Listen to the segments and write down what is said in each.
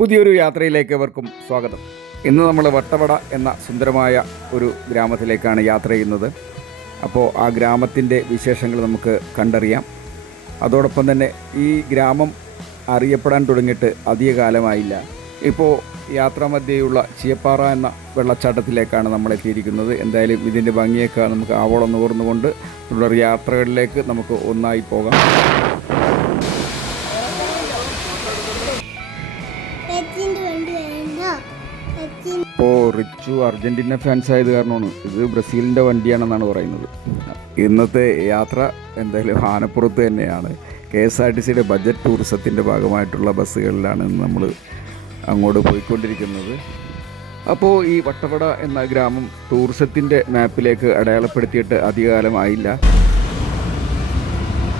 പുതിയൊരു യാത്രയിലേക്ക് അവർക്കും സ്വാഗതം. ഇന്ന് നമ്മൾ വട്ടവട എന്ന സുന്ദരമായ ഒരു ഗ്രാമത്തിലേക്കാണ് യാത്ര ചെയ്യുന്നത്. അപ്പോൾ ആ ഗ്രാമത്തിൻ്റെ വിശേഷങ്ങൾ നമുക്ക് കണ്ടറിയാം. അതോടൊപ്പം തന്നെ ഈ ഗ്രാമം അറിയപ്പെടാൻ തുടങ്ങിയിട്ട് അധിക കാലമായില്ല. ഇപ്പോൾ യാത്രാമധ്യേയുള്ള ചീയപ്പാറ എന്ന വെള്ളച്ചാട്ടത്തിലേക്കാണ് നമ്മൾ എത്തിയിരിക്കുന്നത്. എന്തായാലും ഇതിൻ്റെ ഭംഗിയൊക്കെ നമുക്ക് ആവോളം നുകർന്നുകൊണ്ട് തുടർ യാത്രകളിലേക്ക് നമുക്ക് ഒന്നായി പോകാം. ഇപ്പോൾ റിച്ചു അർജൻറ്റീന ഫാൻസ് ആയത് കാരണമാണ് ഇത് ബ്രസീലിൻ്റെ വണ്ടിയാണെന്നാണ് പറയുന്നത്. ഇന്നത്തെ യാത്ര എന്തായാലും ആനപ്പുറത്ത് തന്നെയാണ്. KSRTCയുടെ ബജറ്റ് ടൂറിസത്തിൻ്റെ ഭാഗമായിട്ടുള്ള ബസ്സുകളിലാണ് നമ്മൾ അങ്ങോട്ട് പോയിക്കൊണ്ടിരിക്കുന്നത്. അപ്പോൾ ഈ വട്ടവട എന്ന ഗ്രാമം ടൂറിസത്തിൻ്റെ മാപ്പിലേക്ക് അടയാളപ്പെടുത്തിയിട്ട് അധികകാലമായില്ല.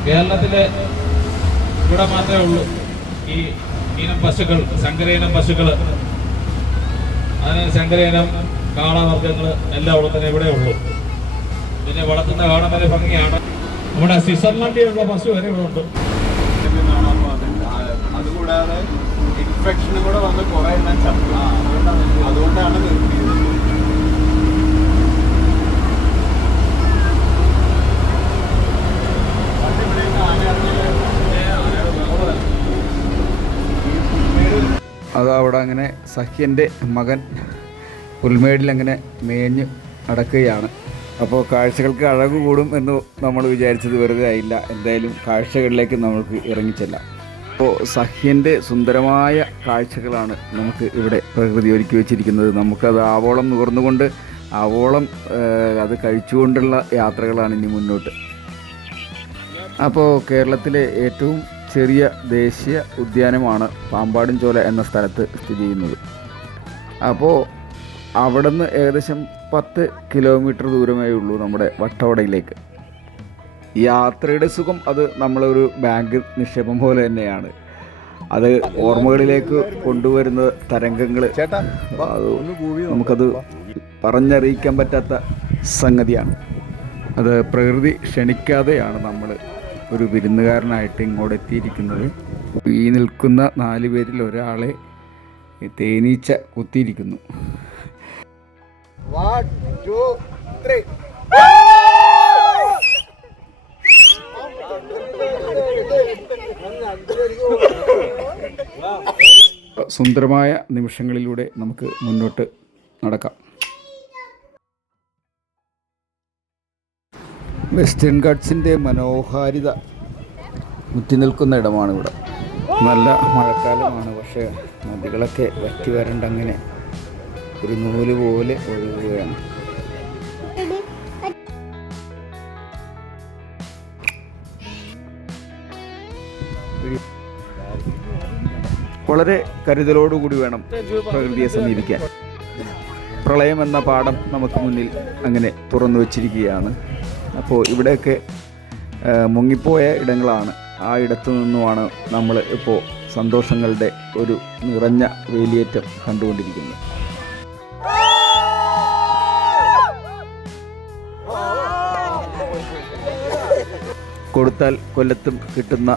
കേരളത്തിലെ ഇവിടെ മാത്രമേ ഉള്ളൂ ഈ ഇനം പശുക്കൾ, സങ്കരയിനം പശുക്കൾ. അതിന് സങ്കരയിനം കാളവർഗ്ഗങ്ങൾ എല്ലാം ഇവിടെ തന്നെ ഇവിടെ ഉള്ളൂ. പിന്നെ വളർത്തുന്ന കാണാൻ വരെ ഭംഗിയാണ്. നമ്മുടെ സ്വിറ്റ്സർലൻഡിലുള്ള പശു വരെ ഇവിടെ ഉണ്ട്. അതുകൂടാതെ ഇൻഫെക്ഷനും കൂടെ വന്ന് കുറെ എണ്ണം ചത്തു. അതുകൊണ്ടാണ് നിർത്തിയത്. അത് അവിടെ അങ്ങനെ സഹ്യൻ്റെ മകൻ പുൽമേടിലങ്ങനെ മേഞ്ഞ് നടക്കുകയാണ്. അപ്പോൾ കാഴ്ചകൾക്ക് അഴക് കൂടും എന്ന് നമ്മൾ വിചാരിച്ചത് വെറുതെ ആയില്ല. എന്തായാലും കാഴ്ചകളിലേക്ക് നമുക്ക് ഇറങ്ങിച്ചെല്ലാം. അപ്പോൾ സഹ്യൻ്റെ സുന്ദരമായ കാഴ്ചകളാണ് നമുക്ക് ഇവിടെ പ്രകൃതി ഒരുക്കി വെച്ചിരിക്കുന്നത്. നമുക്കത് ആവോളം നുകർന്നുകൊണ്ട് ആവോളം അത് കഴിച്ചുകൊണ്ടുള്ള യാത്രകളാണ് ഇനി മുന്നോട്ട്. അപ്പോൾ കേരളത്തിലെ ഏറ്റവും ചെറിയ ദേശീയ ഉദ്യാനമാണ് പാമ്പാടുംചോല എന്ന സ്ഥലത്ത് സ്ഥിതി ചെയ്യുന്നത്. അപ്പോൾ അവിടെ നിന്ന് ഏകദേശം 10 കിലോമീറ്റർ ദൂരമേ ഉള്ളൂ നമ്മുടെ വട്ടവടയിലേക്ക്. യാത്രയുടെ സുഖം അത് നമ്മളൊരു ബാങ്ക് നിക്ഷേപം പോലെ തന്നെയാണ്. അത് ഓർമ്മകളിലേക്ക് കൊണ്ടുവരുന്ന തരംഗങ്ങൾ നമുക്കത് പറഞ്ഞറിയിക്കാൻ പറ്റാത്ത സംഗതിയാണ്. അത് പ്രകൃതി ക്ഷണിക്കാതെയാണ് നമ്മൾ ഒരു വിരുന്നുകാരനായിട്ട് ഇങ്ങോട്ട് എത്തിയിരിക്കുന്നത്. ഈ നിൽക്കുന്ന 4 പേരിൽ ഒരാളെ തേനീച്ച കുത്തിയിരിക്കുന്നു. 1 2 3 സുന്ദരമായ നിമിഷങ്ങളിലൂടെ നമുക്ക് മുന്നോട്ട് നടക്കാം. വെസ്റ്റേൺ ഗാട്ട്സിൻ്റെ മനോഹാരിത മുറ്റി നിൽക്കുന്ന ഇടമാണ് ഇവിടെ. നല്ല മഴക്കാലമാണ്, പക്ഷേ നദികളൊക്കെ വറ്റി വരണ്ടങ്ങനെ ഒരു നൂല് പോലെ ഒഴുകുകയാണ്. വളരെ കരുതലോടുകൂടി വേണം പ്രകൃതിയെ സമീപിക്കാൻ. പ്രളയം എന്ന പാഠം നമുക്ക് മുന്നിൽ അങ്ങനെ തുറന്നു വച്ചിരിക്കുകയാണ്. അപ്പോൾ ഇവിടെയൊക്കെ മുങ്ങിപ്പോയ ഇടങ്ങളാണ്. ആ ഇടത്തു നിന്നുമാണ് നമ്മൾ ഇപ്പോൾ സന്തോഷങ്ങളുടെ ഒരു നിറഞ്ഞ വേലിയേറ്റം കണ്ടുകൊണ്ടിരിക്കുന്നത്. കൊടുത്താൽ കൊല്ലത്തും കിട്ടുന്ന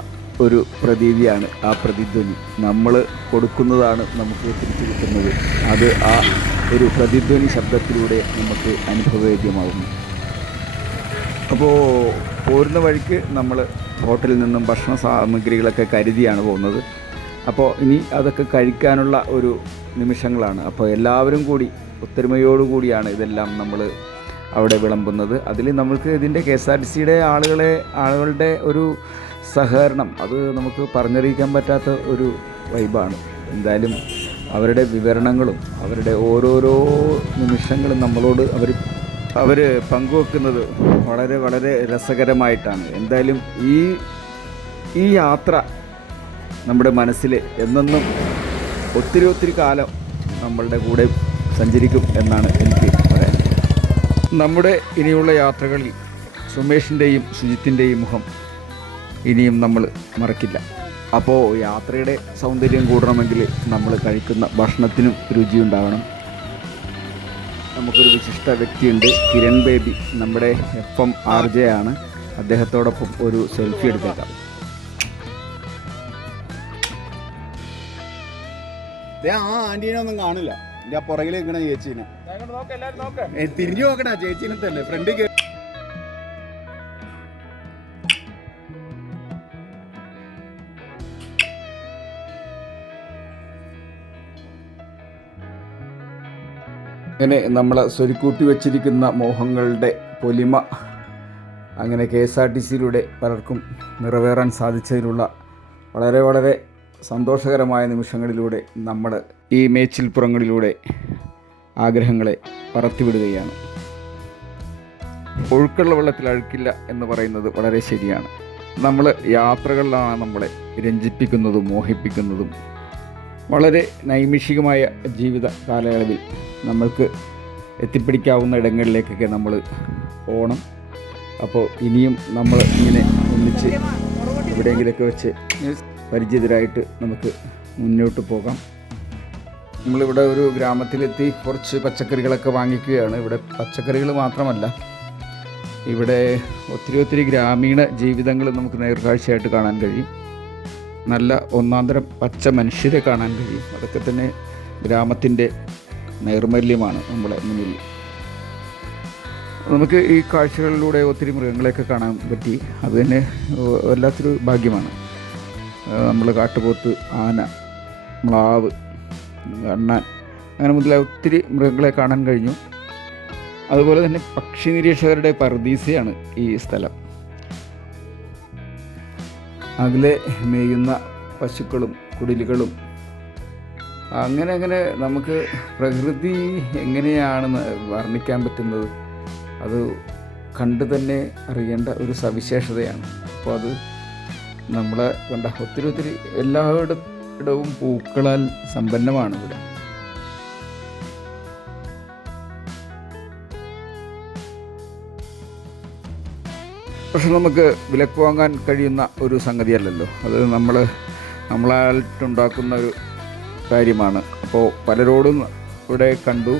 ഒരു പ്രതീതിയാണ് ആ പ്രതിധ്വനി. നമ്മൾ കൊടുക്കുന്നതാണ് നമുക്ക് തിരിച്ചു കിട്ടുന്നത്. അത് ആ ഒരു പ്രതിധ്വനി ശബ്ദത്തിലൂടെ നമുക്ക് അനുഭവവേദ്യമാകുന്നു. അപ്പോൾ പോരുന്ന വഴിക്ക് നമ്മൾ ഹോട്ടലിൽ നിന്നും ഭക്ഷണ സാമഗ്രികളൊക്കെ കരുതിയാണ് പോകുന്നത്. അപ്പോൾ ഇനി അതൊക്കെ കഴിക്കാനുള്ള ഒരു നിമിഷങ്ങളാണ്. അപ്പോൾ എല്ലാവരും കൂടി ഒത്തൊരുമയോടുകൂടിയാണ് ഇതെല്ലാം നമ്മൾ അവിടെ വിളമ്പുന്നത്. അതിൽ നമുക്ക് ഇതിൻ്റെ KSRTCയുടെ ആളുകളുടെ ഒരു സഹകരണം അത് നമുക്ക് പറഞ്ഞറിയിക്കാൻ പറ്റാത്ത ഒരു വൈബാണ്. എന്തായാലും അവരുടെ വിവരണങ്ങളും അവരുടെ ഓരോരോ നിമിഷങ്ങളും നമ്മളോട് അവർ പങ്കുവെക്കുന്നത് വളരെ വളരെ രസകരമായിട്ടാണ്. എന്തായാലും ഈ യാത്ര നമ്മുടെ മനസ്സിൽ എന്നെന്നും ഒത്തിരി കാലം നമ്മളുടെ കൂടെ സഞ്ചരിക്കും എന്നാണ് എനിക്ക് പറയാൻ. നമ്മുടെ ഇനിയുള്ള യാത്രകളിൽ സുമേഷിൻ്റെയും സുജിത്തിൻ്റെയും മുഖം ഇനിയും നമ്മൾ മറക്കില്ല. അപ്പോൾ യാത്രയുടെ സൗന്ദര്യം കൂടണമെങ്കിൽ നമ്മൾ കഴിക്കുന്ന ഭക്ഷണത്തിനും രുചിയുണ്ടാവണം. നമുക്കൊരു വിശിഷ്ട വ്യക്തിയുണ്ട്, കിരൺ ബേബി, നമ്മുടെ FM RJ ആണ്. അദ്ദേഹത്തോടൊപ്പം ഒരു സെൽഫി എടുത്തേക്കാം. ആ ആന്റീനെ ഒന്നും കാണില്ല. എന്റെ ആ പുറകിൽ നിൽക്കണ ചേച്ചീനെ തിരിഞ്ഞു നോക്കണ ചേച്ചീനെ തന്നെ ഫ്രണ്ട്. അങ്ങനെ നമ്മൾ സ്വരുക്കൂട്ടി വച്ചിരിക്കുന്ന മോഹങ്ങളുടെ പൊലിമ അങ്ങനെ KSRTCയിലൂടെ പലർക്കും നിറവേറാൻ സാധിച്ചതിലുള്ള വളരെ വളരെ സന്തോഷകരമായ നിമിഷങ്ങളിലൂടെ നമ്മൾ ഈ മേച്ചിൽപ്പുറങ്ങളിലൂടെ ആഗ്രഹങ്ങളെ പറത്തിവിടുകയാണ്. ഒഴുക്കുള്ള വെള്ളത്തിൽ അഴുക്കില്ല എന്ന് പറയുന്നത് വളരെ ശരിയാണ്. നമ്മൾ യാത്രകളിലാണ് നമ്മളെ രഞ്ജിപ്പിക്കുന്നതും മോഹിപ്പിക്കുന്നതും. വളരെ നൈമിഷികമായ ജീവിത കാലയളവിൽ നമ്മൾക്ക് എത്തിപ്പിടിക്കാവുന്ന ഇടങ്ങളിലേക്കൊക്കെ നമ്മൾ പോകണം. അപ്പോൾ ഇനിയും നമ്മൾ ഇങ്ങനെ ഒന്നിച്ച് എവിടെയെങ്കിലുമൊക്കെ വെച്ച് പരിചിതരായിട്ട് നമുക്ക് മുന്നോട്ട് പോകാം. നമ്മളിവിടെ ഒരു ഗ്രാമത്തിലെത്തി കുറച്ച് പച്ചക്കറികളൊക്കെ വാങ്ങിക്കുകയാണ്. ഇവിടെ പച്ചക്കറികൾ മാത്രമല്ല, ഇവിടെ ഒത്തിരി ഗ്രാമീണ ജീവിതങ്ങൾ നമുക്ക് നേർക്കാഴ്ചയായിട്ട് കാണാൻ കഴിയും. നല്ല ഒന്നാന്തരം പച്ച മനുഷ്യരെ കാണാൻ കഴിയും. അതൊക്കെ തന്നെ ഗ്രാമത്തിൻ്റെ നൈർമല്യമാണ് നമ്മളെ മുന്നിൽ. നമുക്ക് ഈ കാഴ്ചകളിലൂടെ ഒത്തിരി മൃഗങ്ങളെയൊക്കെ കാണാൻ പറ്റി. അത് തന്നെ വല്ലാത്തൊരു ഭാഗ്യമാണ്. നമ്മൾ കാട്ടുപോത്ത്, ആന, മ്ലാവ്, അണ്ണാൻ അങ്ങനെ മുതലായ ഒത്തിരി മൃഗങ്ങളെ കാണാൻ കഴിഞ്ഞു. അതുപോലെ തന്നെ പക്ഷി നിരീക്ഷകരുടെ പറുദീസയാണ് ഈ സ്ഥലം. അതിലെ മേയുന്ന പശുക്കളും കുടിലുകളും അങ്ങനെ നമുക്ക് പ്രകൃതി എങ്ങനെയാണെന്ന് വർണ്ണിക്കാൻ പറ്റുന്നത് അത് കണ്ടു തന്നെ അറിയേണ്ട ഒരു സവിശേഷതയാണ്. അപ്പോൾ അത് നമ്മളെ കണ്ട ഒത്തിരി എല്ലായിടവും പൂക്കളാൽ സമ്പന്നമാണ് ഇവിടെ. പക്ഷെ നമുക്ക് വിലക്ക് വാങ്ങാൻ കഴിയുന്ന ഒരു സംഗതിയല്ലല്ലോ അത്. നമ്മളായിട്ടുണ്ടാക്കുന്ന ഒരു കാര്യമാണ്. അപ്പോൾ പലരോടും ഇവിടെ കണ്ടു,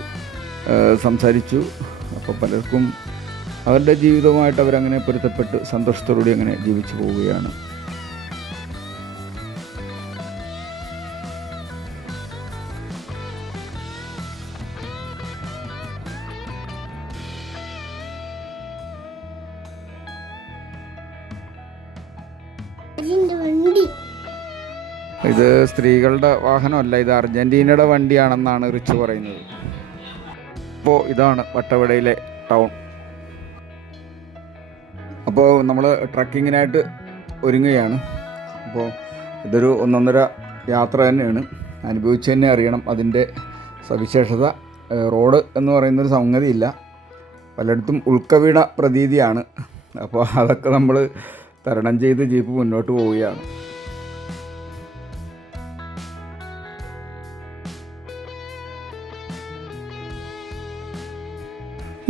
സംസാരിച്ചു. അപ്പോൾ പലർക്കും അവരുടെ ജീവിതവുമായിട്ട് അവരങ്ങനെ പൊരുത്തപ്പെട്ട് സന്തോഷത്തോടുകൂടി അങ്ങനെ ജീവിച്ചു പോവുകയാണ്. ഇത് സ്ത്രീകളുടെ വാഹനമല്ല, ഇത് അർജൻറ്റീനയുടെ വണ്ടിയാണെന്നാണ് റിച്ച് പറയുന്നത്. അപ്പോൾ ഇതാണ് വട്ടവടയിലെ ടൗൺ. അപ്പോൾ നമ്മൾ ട്രക്കിങ്ങിനായിട്ട് ഒരുങ്ങുകയാണ്. അപ്പോൾ ഇതൊരു ഒന്നൊന്നര യാത്ര തന്നെയാണ്. അനുഭവിച്ച് തന്നെ അറിയണം അതിൻ്റെ സവിശേഷത. റോഡ് എന്ന് പറയുന്നൊരു സംഗതിയില്ല, പലയിടത്തും ഉൾക്കവീണ പ്രതീതിയാണ്. അപ്പോൾ അതൊക്കെ നമ്മൾ തരണം ചെയ്ത് ജീപ്പ് മുന്നോട്ട് പോവുകയാണ്.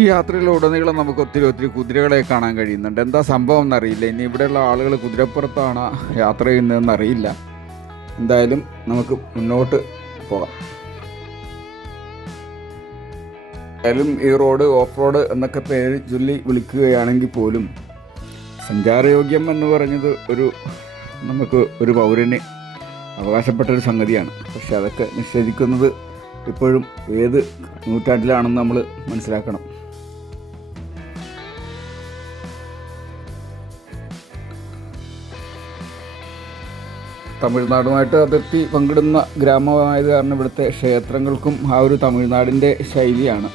ഈ യാത്രയിലുടനീളം നമുക്ക് ഒത്തിരി കുതിരകളെ കാണാൻ കഴിയുന്നുണ്ട്. എന്താ സംഭവം എന്നറിയില്ല. ഇനി ഇവിടെയുള്ള ആളുകൾ കുതിരപ്പുറത്താണ് യാത്ര ചെയ്യുന്നതെന്ന് അറിയില്ല. എന്തായാലും നമുക്ക് മുന്നോട്ട് പോകാം. എന്തായാലും ഈ റോഡ് ഓഫ് റോഡ് എന്നൊക്കെ പേര് ചൊല്ലി വിളിക്കുകയാണെങ്കിൽ പോലും സഞ്ചാരയോഗ്യം എന്ന് പറഞ്ഞത് നമുക്ക് ഒരു പൗരന് അവകാശപ്പെട്ടൊരു സംഗതിയാണ്. പക്ഷെ അതൊക്കെ നിഷേധിക്കുന്നത് ഇപ്പോഴും ഏത് നൂറ്റാണ്ടിലാണെന്ന് നമ്മൾ മനസ്സിലാക്കണം. തമിഴ്നാടുമായിട്ട് അതിർത്തി പങ്കിടുന്ന ഗ്രാമമായത് കാരണം ഇവിടുത്തെ ക്ഷേത്രങ്ങൾക്കും ആ ഒരു തമിഴ്നാടിൻ്റെ ശൈലിയാണ്.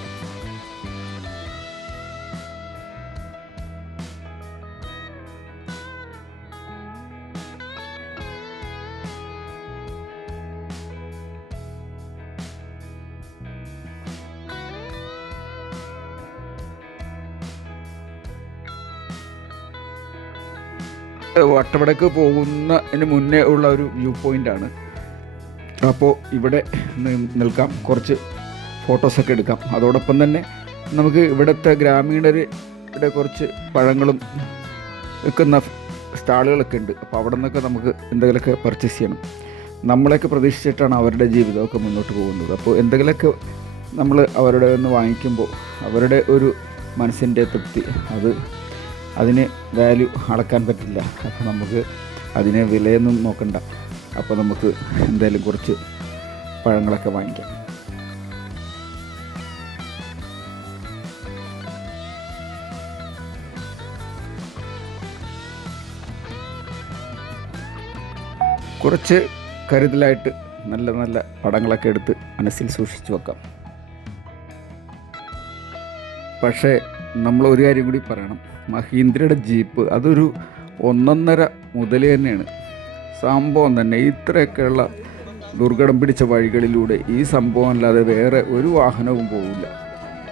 വട്ടവടക്ക് പോകുന്നതിന് മുന്നേ ഉള്ള ഒരു വ്യൂ പോയിൻ്റാണ്. അപ്പോൾ ഇവിടെ നിൽക്കാം, കുറച്ച് ഫോട്ടോസൊക്കെ എടുക്കാം. അതോടൊപ്പം തന്നെ നമുക്ക് ഇവിടുത്തെ ഗ്രാമീണരുടെ കുറച്ച് പഴങ്ങളും വിൽക്കുന്ന സ്റ്റാളുകളൊക്കെ ഉണ്ട്. അപ്പോൾ അവിടെ നിന്നൊക്കെ നമുക്ക് എന്തെങ്കിലുമൊക്കെ പർച്ചേസ് ചെയ്യണം. നമ്മളെയൊക്കെ പ്രതീക്ഷിച്ചിട്ടാണ് അവരുടെ ജീവിതമൊക്കെ മുന്നോട്ട് പോകുന്നത്. അപ്പോൾ എന്തെങ്കിലുമൊക്കെ നമ്മൾ അവരുടെ നിന്ന് വാങ്ങിക്കുമ്പോൾ അവരുടെ ഒരു മനസ്സിൻ്റെ തൃപ്തി അതിന് വാല്യൂ അളക്കാൻ പറ്റില്ല. അപ്പോൾ നമുക്ക് അതിനെ വിലയൊന്നും നോക്കണ്ട. അപ്പോൾ നമുക്ക് എന്തായാലും കുറച്ച് പഴങ്ങളൊക്കെ വാങ്ങിക്കാം. കുറച്ച് കരുതലായിട്ട് നല്ല നല്ല പടങ്ങളൊക്കെ എടുത്ത് മനസ്സിൽ സൂക്ഷിച്ചു വെക്കാം. പക്ഷേ നമ്മൾ ഒരു കാര്യം കൂടി പറയണം, മഹീന്ദ്രയുടെ ജീപ്പ് അതൊരു 1.5 മുതൽ തന്നെയാണ് സംഭവം തന്നെ. ഇത്രയൊക്കെയുള്ള ദുർഘടം പിടിച്ച വഴികളിലൂടെ ഈ സംഭവം അല്ലാതെ വേറെ ഒരു വാഹനവും പോവില്ല.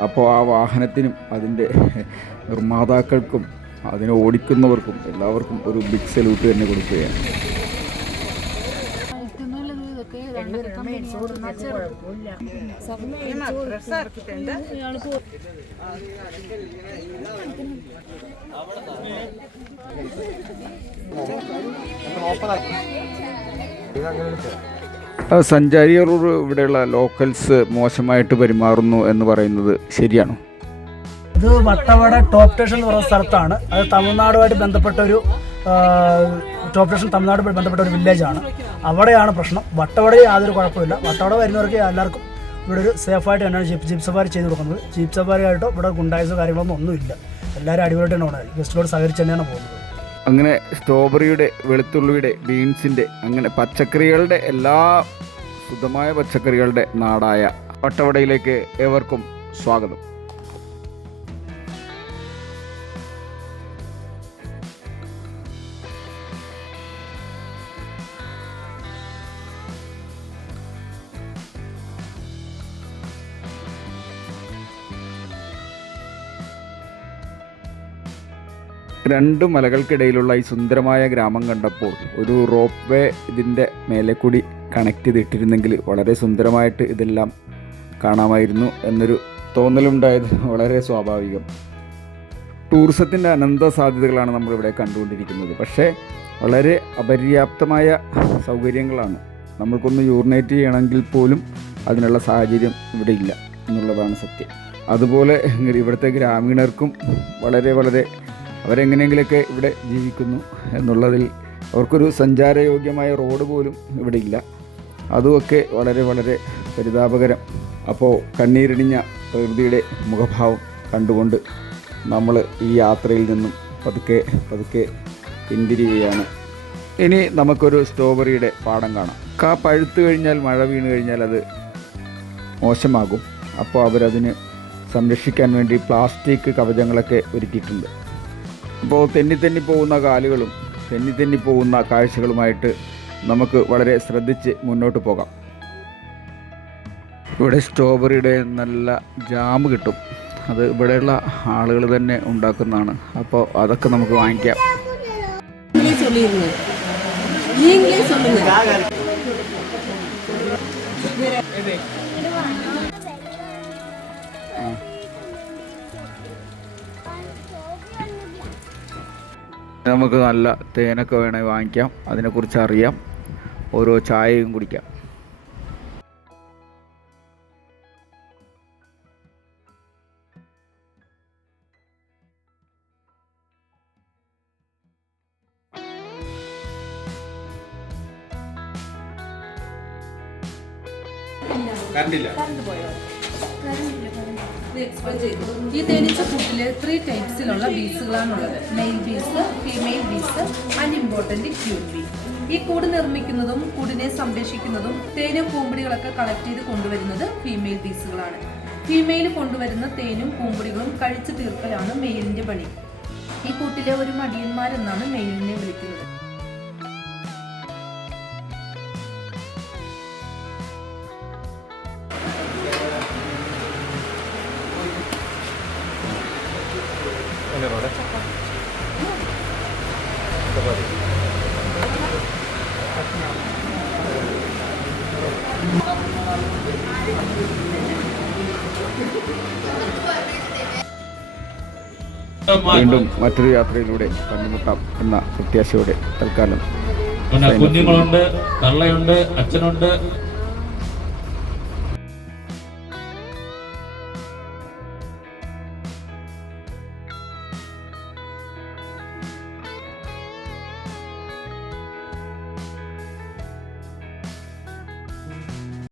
അപ്പോൾ ആ വാഹനത്തിനും അതിൻ്റെ നിർമ്മാതാക്കൾക്കും അതിനെ ഓടിക്കുന്നവർക്കും എല്ലാവർക്കും ഒരു ബിഗ് സല്യൂട്ട് തന്നെ കൊടുക്കുകയാണ്. സഞ്ചാരികളോട് ഇവിടെയുള്ള ലോക്കൽസ് മോശമായിട്ട് പെരുമാറുന്നു എന്ന് പറയുന്നത് ശരിയാണോ? ഇത് വട്ടവട ടോപ്പ് സ്റ്റേഷൻ എന്ന് പറയുന്ന സ്ഥലത്താണ്. അത് തമിഴ്നാടുമായിട്ട് ബന്ധപ്പെട്ട ഒരു ടോപ്പ് സ്റ്റേഷൻ തമിഴ്നാടുമായിട്ട് ബന്ധപ്പെട്ട ഒരു വില്ലേജാണ്. അവിടെയാണ് പ്രശ്നം. വട്ടവടയിൽ യാതൊരു കുഴപ്പമില്ല. വട്ടവട വരുന്നവർക്ക് എല്ലാവർക്കും ഇവിടെ ഒരു സേഫായിട്ട് തന്നെയാണ് ജീപ്പ് സഫാരി ചെയ്ത് കൊടുക്കുന്നത്. ജീപ്പ് സഫാരിയായിട്ടോ ഇവിടെ ഗുണ്ടായിസോ കാര്യങ്ങളൊന്നും ഒന്നുമില്ല. എല്ലാവരും അടിപൊളിയായിട്ട് തന്നെ ഉണ്ട്. ഗസ്റ്റിനോട് സഹകരിച്ച് തന്നെയാണ് പോകുന്നത്. അങ്ങനെ സ്ട്രോബെറിയുടെ, വെളുത്തുള്ളിയുടെ, ബീൻസിൻ്റെ, അങ്ങനെ പച്ചക്കറികളുടെ എല്ലാ ശുദ്ധമായ പച്ചക്കറികളുടെ നാടായ വട്ടവടയിലേക്ക് ഏവർക്കും സ്വാഗതം. രണ്ട് മലകൾക്കിടയിലുള്ള ഈ സുന്ദരമായ ഗ്രാമം കണ്ടപ്പോൾ ഒരു റോപ്പ് വേ ഇതിൻ്റെ മേലെ കൂടി കണക്ട് ചെയ്തിട്ടിരുന്നെങ്കിൽ വളരെ സുന്ദരമായിട്ട് ഇതെല്ലാം കാണാമായിരുന്നു എന്നൊരു തോന്നലുണ്ടായത് വളരെ സ്വാഭാവികം. ടൂറിസത്തിൻ്റെ അനന്ത സാധ്യതകളാണ് നമ്മളിവിടെ കണ്ടുകൊണ്ടിരിക്കുന്നത്. പക്ഷേ വളരെ അപര്യാപ്തമായ സൗകര്യങ്ങളാണ്. നമ്മൾക്കൊന്ന് യൂറിനേറ്റ് ചെയ്യണമെങ്കിൽ പോലും അതിനുള്ള സാഹചര്യം ഇവിടെ ഇല്ല എന്നുള്ളതാണ് സത്യം. അതുപോലെ ഇവിടുത്തെ ഗ്രാമീണർക്കും വളരെ അവരെങ്ങനെയെങ്കിലൊക്കെ ഇവിടെ ജീവിക്കുന്നു എന്നുള്ളതിൽ അവർക്കൊരു സഞ്ചാരയോഗ്യമായ റോഡ് പോലും ഇവിടെ ഇല്ല. അതുമൊക്കെ വളരെ പരിതാപകരം. അപ്പോൾ കണ്ണീരിടിഞ്ഞ പ്രകൃതിയുടെ മുഖഭാവം കണ്ടുകൊണ്ട് നമ്മൾ ഈ യാത്രയിൽ നിന്നും പതുക്കെ പിന്തിരിയുകയാണ്. ഇനി നമുക്കൊരു സ്ട്രോബെറിയുടെ പാടം കാണാം. പഴുത്ത് കഴിഞ്ഞാൽ, മഴ വീണ് കഴിഞ്ഞാൽ അത് മോശമാകും. അപ്പോൾ അവരതിന് സംരക്ഷിക്കാൻ വേണ്ടി പ്ലാസ്റ്റിക് കവചങ്ങളൊക്കെ ഒരുക്കിയിട്ടുണ്ട്. അപ്പോൾ തെന്നി പോകുന്ന കാലുകളും തെന്നി പോകുന്ന കാഴ്ചകളുമായിട്ട് നമുക്ക് വളരെ ശ്രദ്ധിച്ച് മുന്നോട്ട് പോകാം. ഇവിടെ സ്ട്രോബെറിയുടെ നല്ല ജാം കിട്ടും. അത് ഇവിടെയുള്ള ആളുകൾ തന്നെ ഉണ്ടാക്കുന്നതാണ്. അപ്പോൾ അതൊക്കെ നമുക്ക് വാങ്ങിക്കാം. നമുക്ക് നല്ല തേനൊക്കെ വേണമെങ്കിൽ വാങ്ങിക്കാം. അതിനെക്കുറിച്ച് അറിയാം. ഓരോ ചായയും കുടിക്കാം. ഈ തേനീച്ച കൂട്ടിൽ 3 ടൈപ്സിലുള്ള ബീസുകളാണുള്ളത്. Male bees, female bees and important queen bee. ഈ കൂട് നിർമ്മിക്കുന്നതും കൂടിനെ സംരക്ഷിക്കുന്നതും തേനും പൂമ്പൊടികളൊക്കെ കളക്ട് ചെയ്ത് കൊണ്ടുവരുന്നത് ഫീമെയിൽ ബീസുകളാണ്. ഫീമെയിൽ കൊണ്ടുവരുന്ന തേനും പൂമ്പൊടികളും കഴിച്ചു തീർക്കലാണ് മെയിലിൻ്റെ പണി. ഈ കൂട്ടിലെ ഒരു മടിയന്മാരെന്നാണ് മെയിലിനെ വിളിക്കുന്നത്. വീണ്ടും മറ്റൊരു യാത്രയിലൂടെ കണ്ടുമുട്ടാം എന്ന പ്രത്യാശയോടെ തൽക്കാലം കുഞ്ഞുങ്ങളുണ്ട്, തള്ളയുണ്ട്, അച്ഛനുണ്ട്,